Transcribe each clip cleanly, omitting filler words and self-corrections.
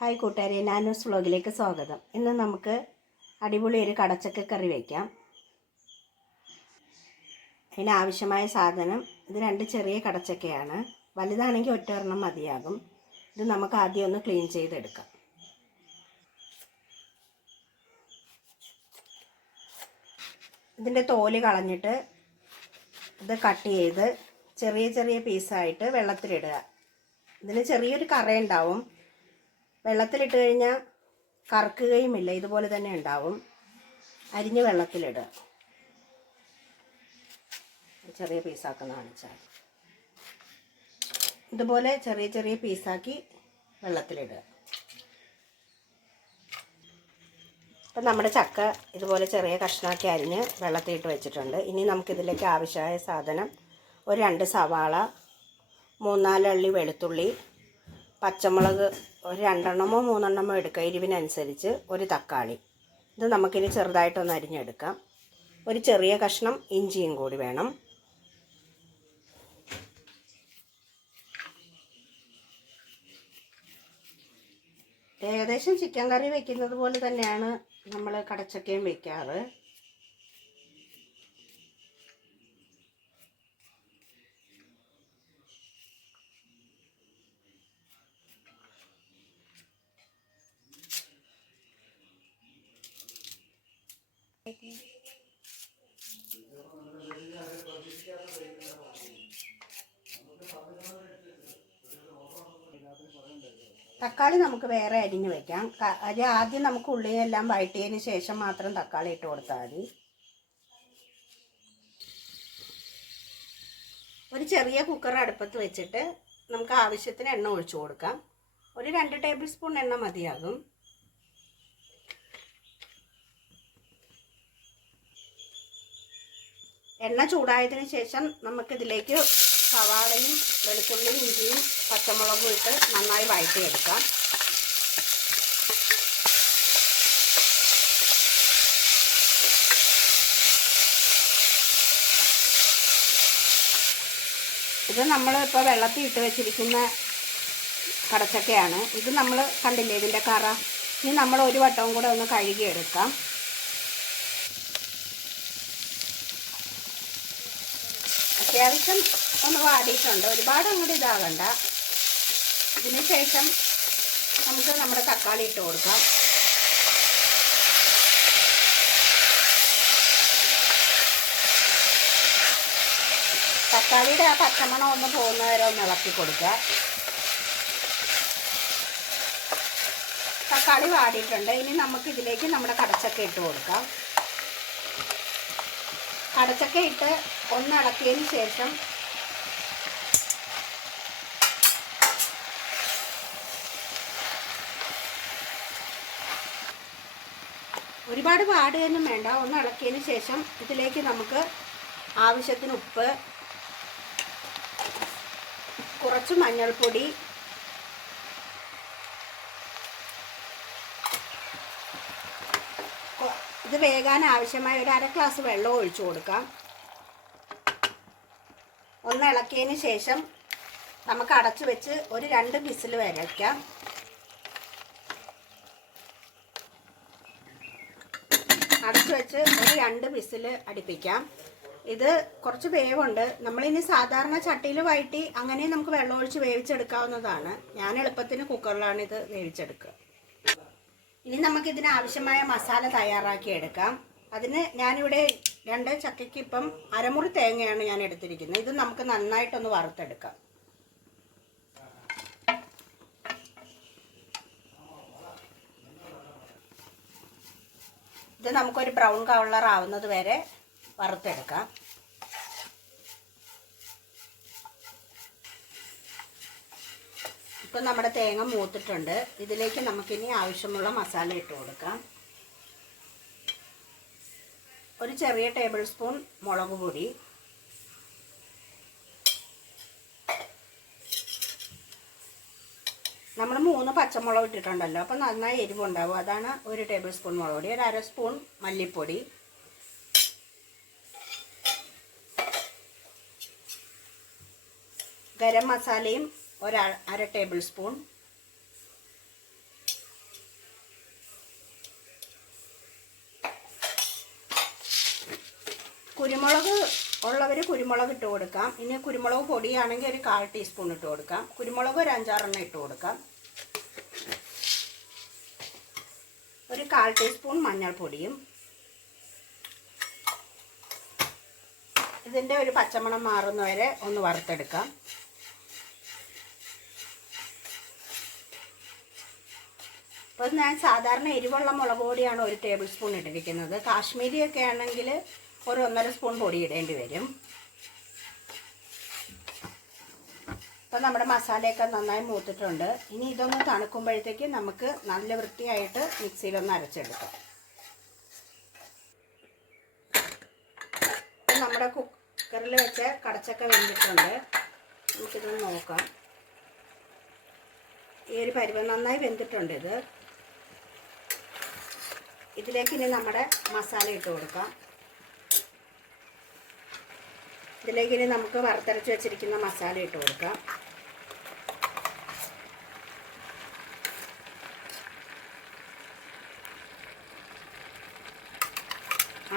Hi കൂട്ടുകാരെ, നാനൂസ് വ്ലോഗിലേക്ക് സ്വാഗതം. ഇന്ന് നമുക്ക് അടിപൊളി ഒരു കടച്ചക്ക കറി വയ്ക്കാം. അതിനാവശ്യമായ സാധനം ഇത് 2 ചെറിയ കടച്ചക്കയാണ്. വലുതാണെങ്കിൽ ഒറ്റൊരെണ്ണം മതിയാകും. ഇത് നമുക്ക് ആദ്യം ഒന്ന് ക്ലീൻ ചെയ്തെടുക്കാം. ഇതിൻ്റെ തോല് കളഞ്ഞിട്ട് ഇത് കട്ട് ചെയ്ത് ചെറിയ ചെറിയ പീസായിട്ട് വെള്ളത്തിലിടുക. ഇതിന് ചെറിയൊരു കറയുണ്ടാവും. വെള്ളത്തിലിട്ട് കഴിഞ്ഞാൽ കറക്കുകയുമില്ല, ഇതുപോലെ തന്നെ ഉണ്ടാവും. അരിഞ്ഞ് വെള്ളത്തിലിടുക. ചെറിയ പീസാക്കുന്ന കാണിച്ചാൽ ഇതുപോലെ ചെറിയ ചെറിയ പീസാക്കി വെള്ളത്തിലിടുക. അപ്പം നമ്മുടെ ചക്ക ഇതുപോലെ ചെറിയ കഷ്ണമാക്കി അരിഞ്ഞ് വെള്ളത്തിലിട്ട് വെച്ചിട്ടുണ്ട്. ഇനി നമുക്കിതിലേക്ക് ആവശ്യമായ സാധനം ഒരു 2 സവാള, 3-4 അള്ളി വെളുത്തുള്ളി, പച്ചമുളക് ഒരു 2 3 എണ്ണമോ എടുക്കുക, എരിവിനനുസരിച്ച്. ഒരു തക്കാളി. ഇത് നമുക്കിനി ചെറുതായിട്ടൊന്ന് അരിഞ്ഞെടുക്കാം. ഒരു ചെറിയ കഷ്ണം ഇഞ്ചിയും കൂടി വേണം. ഏകദേശം ചിക്കൻ കറി വയ്ക്കുന്നത് പോലെ തന്നെയാണ് നമ്മൾ കടച്ചക്കയും വയ്ക്കാറ്. തക്കാളി നമുക്ക് വേറെ അരിഞ്ഞ് വെക്കാം. ആദ്യം നമുക്ക് ഉള്ളിയെല്ലാം വഴറ്റിയതിന് ശേഷം മാത്രം തക്കാളി ഇട്ട് കൊടുത്താൽ മതി. ഒരു ചെറിയ കുക്കർ അടുപ്പത്ത് വെച്ചിട്ട് നമുക്ക് ആവശ്യത്തിന് എണ്ണ ഒഴിച്ചു കൊടുക്കാം. ഒരു 2 ടേബിൾ സ്പൂൺ എണ്ണ മതിയാകും. എണ്ണ ചൂടായതിനു ശേഷം നമുക്കിതിലേക്ക് സവാളയും വെളുത്തുള്ളിയും ഇഞ്ചിയും പച്ചമുളകും ഇട്ട് നന്നായി വഴറ്റിയെടുക്കാം. ഇത് നമ്മൾ ഇപ്പോൾ വെള്ളത്തിൽ ഇട്ട് വെച്ചിരിക്കുന്ന കടച്ചക്കയാണ്. ഇത് നമ്മൾ കണ്ടില്ലേ ഇതിൻ്റെ കറ. ഇനി നമ്മൾ ഒരു വട്ടവും കൂടെ ഒന്ന് കഴുകിയെടുക്കാം. അത്യാവശ്യം ഒന്ന് വാടിയിട്ടുണ്ട്, ഒരുപാട് അങ്ങോട്ട് ഇതാകണ്ട. ഇതിന് ശേഷം നമുക്ക് നമ്മുടെ തക്കാളി ഇട്ട് കൊടുക്കാം. തക്കാളിയുടെ ആ പച്ചമണം ഒന്ന് പോകുന്ന വരെ ഒന്ന് ഇളക്കി കൊടുക്കുക. തക്കാളി വാടിയിട്ടുണ്ട്. ഇനി നമുക്ക് ഇതിലേക്ക് നമ്മുടെ കടച്ചക്ക ഇട്ട് കൊടുക്കാം. കടച്ചക്ക ഇട്ട് ഒന്ന് ഇളക്കിയതിന് ശേഷം ഒരുപാട് വാടുകയൊന്നും വേണ്ട. ഒന്ന് ഇളക്കിയതിന് ശേഷം ഇതിലേക്ക് നമുക്ക് ആവശ്യത്തിന് ഉപ്പ്, കുറച്ച് മഞ്ഞൾപ്പൊടി, ഇത് വേകാൻ ആവശ്യമായ ഒരു 1/2 ഗ്ലാസ് വെള്ളം ഒഴിച്ചു കൊടുക്കാം. ഒന്ന് ഇളക്കിയതിന് ശേഷം നമുക്ക് അടച്ചു വെച്ച് ഒരു 2 വിസിൽ വയ്ക്കാം. അടച്ചു വെച്ച് ഒരു 2 വിസിൽ അടുപ്പിക്കാം. ഇത് കുറച്ച് വേവുണ്ട്. നമ്മളിനി സാധാരണ ചട്ടിയിൽ വഴറ്റി അങ്ങനെ നമുക്ക് വെള്ളം ഒഴിച്ച് വേവിച്ചെടുക്കാവുന്നതാണ്. ഞാൻ എളുപ്പത്തിന് കുക്കറിലാണ് ഇത് വേവിച്ചെടുക്കുക. ഇനി നമുക്കിതിന് ആവശ്യമായ മസാല തയ്യാറാക്കി എടുക്കാം. അതിന് ഞാനിവിടെ 2 ചക്കയ്ക്ക് ഇപ്പം അരമുറി തേങ്ങയാണ് ഞാൻ എടുത്തിരിക്കുന്നത്. ഇത് നമുക്ക് നന്നായിട്ടൊന്ന് വറുത്തെടുക്കാം. ഇത് നമുക്കൊരു ബ്രൗൺ കളർ ആവുന്നത് വരെ വറുത്തെടുക്കാം. ഇപ്പം നമ്മുടെ തേങ്ങ മൂത്തിട്ടുണ്ട്. ഇതിലേക്ക് നമുക്കിനി ആവശ്യമുള്ള മസാല ഇട്ട് കൊടുക്കാം. ഒരു ചെറിയ ടേബിൾ സ്പൂൺ മുളക് പൊടി, നമ്മൾ 3 പച്ചമുളക് ഇട്ടിട്ടുണ്ടല്ലോ, അപ്പം നന്നായി എരിവുണ്ടാവും. അതാണ് 1 ടേബിൾ സ്പൂൺ മുളക് പൊടി. ഒരു 1/2 സ്പൂൺ മല്ലിപ്പൊടി, ഗരം മസാലയും 1/2 ടേബിൾ സ്പൂൺ, കുരുമുളക് ഉള്ളവർ കുരുമുളക് ഇട്ട് കൊടുക്കാം. ഇനി കുരുമുളക് പൊടിയാണെങ്കിൽ ഒരു 1/4 ടീസ്പൂൺ ഇട്ട് കൊടുക്കാം. കുരുമുളക് ഒരു 5-6 എണ്ണം ഇട്ട് കൊടുക്കാം. ഒരു 1/4 ടീസ്പൂൺ മഞ്ഞൾപ്പൊടിയും. ഇതിൻ്റെ ഒരു പച്ചമണം മാറുന്നവരെ ഒന്ന് വറുത്തെടുക്കാം. അപ്പോൾ ഞാൻ സാധാരണ എരിവുള്ള മുളക് പൊടിയാണ് 1 ടേബിൾ സ്പൂൺ ഇട്ടിരിക്കുന്നത്. കാശ്മീരിയൊക്കെ ആണെങ്കിൽ ഒരു 1.5 സ്പൂൺ പൊടി ഇടേണ്ടി വരും. അപ്പോൾ നമ്മുടെ മസാലയൊക്കെ നന്നായി മൂത്തിട്ടുണ്ട്. ഇനി ഇതൊന്ന് തണുക്കുമ്പോഴത്തേക്ക് നമുക്ക് നല്ല വൃത്തിയായിട്ട് മിക്സിയിലൊന്ന് അരച്ചെടുക്കാം. നമ്മുടെ കുക്കറിൽ വെച്ച് കടച്ചക്ക വെന്തിട്ടുണ്ട്. നമുക്കിതൊന്ന് നോക്കാം. ഈ ഒരു പരുവം നന്നായി വെന്തിട്ടുണ്ട്. ഇതിലേക്ക് ഇനി നമ്മുടെ മസാല ഇട്ട് കൊടുക്കാം. ഇതിലേക്ക് ഇനി നമുക്ക് വറുത്തരച്ച് വെച്ചിരിക്കുന്ന മസാല ഇട്ട് കൊടുക്കാം.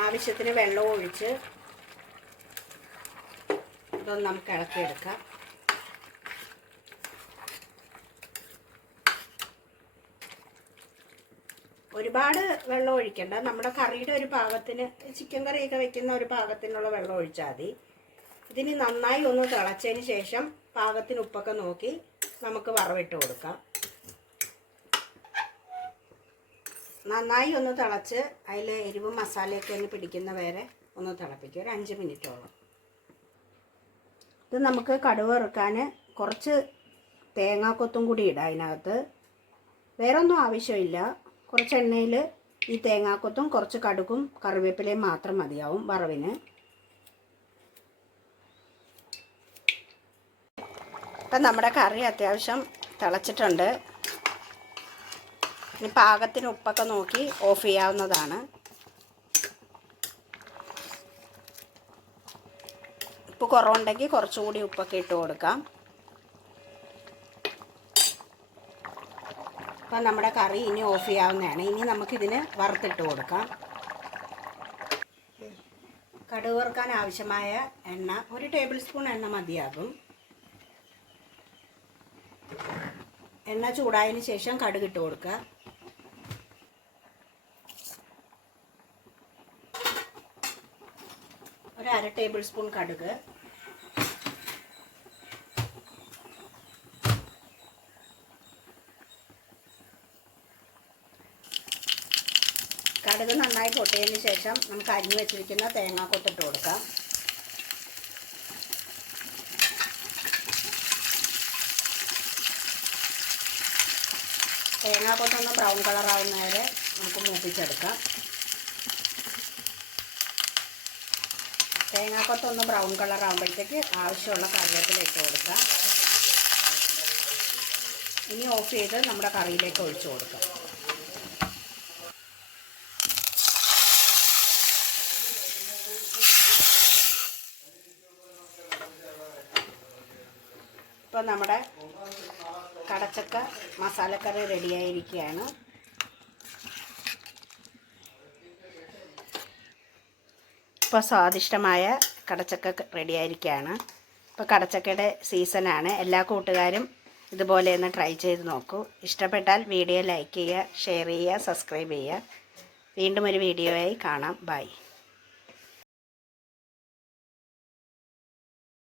ആവശ്യത്തിന് വെള്ളം ഒഴിച്ച് ഇതൊന്ന് നമുക്ക് ഇളക്കിയെടുക്കാം. ഒരുപാട് വെള്ളം ഒഴിക്കണ്ട. നമ്മുടെ കറിയുടെ ഒരു പാകത്തിന്, ചിക്കൻ കറിയൊക്കെ വെക്കുന്ന ഒരു പാകത്തിനുള്ള വെള്ളം ഒഴിച്ചാൽ മതി. ഇതിന് നന്നായി ഒന്ന് തിളച്ചതിന് ശേഷം പാകത്തിന് ഉപ്പൊക്കെ നോക്കി നമുക്ക് വറവിട്ട് കൊടുക്കാം. നന്നായി ഒന്ന് തിളച്ച് അതിൽ എരിവും മസാലയൊക്കെ ഒന്ന് പിടിക്കുന്ന വരെ ഒന്ന് തിളപ്പിക്കുക, ഒരു 5 മിനിറ്റോളം. ഇത് നമുക്ക് കടുക് വറുക്കാൻ കുറച്ച് തേങ്ങാക്കൊത്തും കൂടി ഇടാം അതിനകത്ത്. വേറെ ഒന്നും ആവശ്യമില്ല. കുറച്ച് എണ്ണയിൽ ഈ തേങ്ങാക്കൊത്തും കുറച്ച് കടുകും കറിവേപ്പിലയും മാത്രം മതിയാവും വറവിന്. ഇപ്പം നമ്മുടെ കറി അത്യാവശ്യം തിളച്ചിട്ടുണ്ട്. ഇനി പാകത്തിന് ഉപ്പൊക്കെ നോക്കി ഓഫ് ചെയ്യാവുന്നതാണ്. ഉപ്പ് കുറവുണ്ടെങ്കിൽ കുറച്ചുകൂടി ഉപ്പൊക്കെ ഇട്ട് കൊടുക്കാം. അപ്പം നമ്മുടെ കറി ഇനി ഓഫ് ചെയ്യാവുന്നതാണ്. ഇനി നമുക്കിതിന് വറുത്തിട്ട് കൊടുക്കാം. കടുക് വറുക്കാൻ ആവശ്യമായ എണ്ണ 1 ടേബിൾ സ്പൂൺ എണ്ണ മതിയാകും. എണ്ണ ചൂടായതിന് ശേഷം കടുക് ഇട്ട് കൊടുക്കുക. ഒരു 1/2 ടേബിൾ സ്പൂൺ കടുക്, കടുക് നന്നായി പൊട്ടിയതിന് ശേഷം നമുക്ക് അരിഞ്ഞു വെച്ചിരിക്കുന്ന തേങ്ങാക്കൊത്തിട്ട് കൊടുക്കാം. തേങ്ങാക്കൊത്തൊന്ന് ബ്രൗൺ കളറാവുന്ന വരെ നമുക്ക് മൂപ്പിച്ചെടുക്കാം. തേങ്ങാക്കൊത്തൊന്ന് ബ്രൗൺ കളറാകുമ്പോഴത്തേക്ക് ആവശ്യമുള്ള കറിവേപ്പില ഇട്ട് കൊടുക്കാം. ഇനി ഓഫ് ചെയ്ത് നമ്മുടെ കറിയിലേക്ക് ഒഴിച്ചു കൊടുക്കാം. ഇപ്പോൾ നമ്മുടെ കടച്ചക്ക മസാലക്കറി റെഡിയായിരിക്കുകയാണ്. ഇപ്പോൾ സ്വാദിഷ്ടമായ കടച്ചക്ക റെഡിയായിരിക്കുകയാണ്. ഇപ്പോൾ കടച്ചക്കയുടെ സീസണാണ്. എല്ലാ കൂട്ടുകാരും ഇതുപോലെ ഒന്ന് ട്രൈ ചെയ്ത് നോക്കൂ. ഇഷ്ടപ്പെട്ടാൽ വീഡിയോ ലൈക്ക് ചെയ്യുക, ഷെയർ ചെയ്യുക, സബ്സ്ക്രൈബ് ചെയ്യുക. വീണ്ടും ഒരു വീഡിയോയായി കാണാം. ബൈ.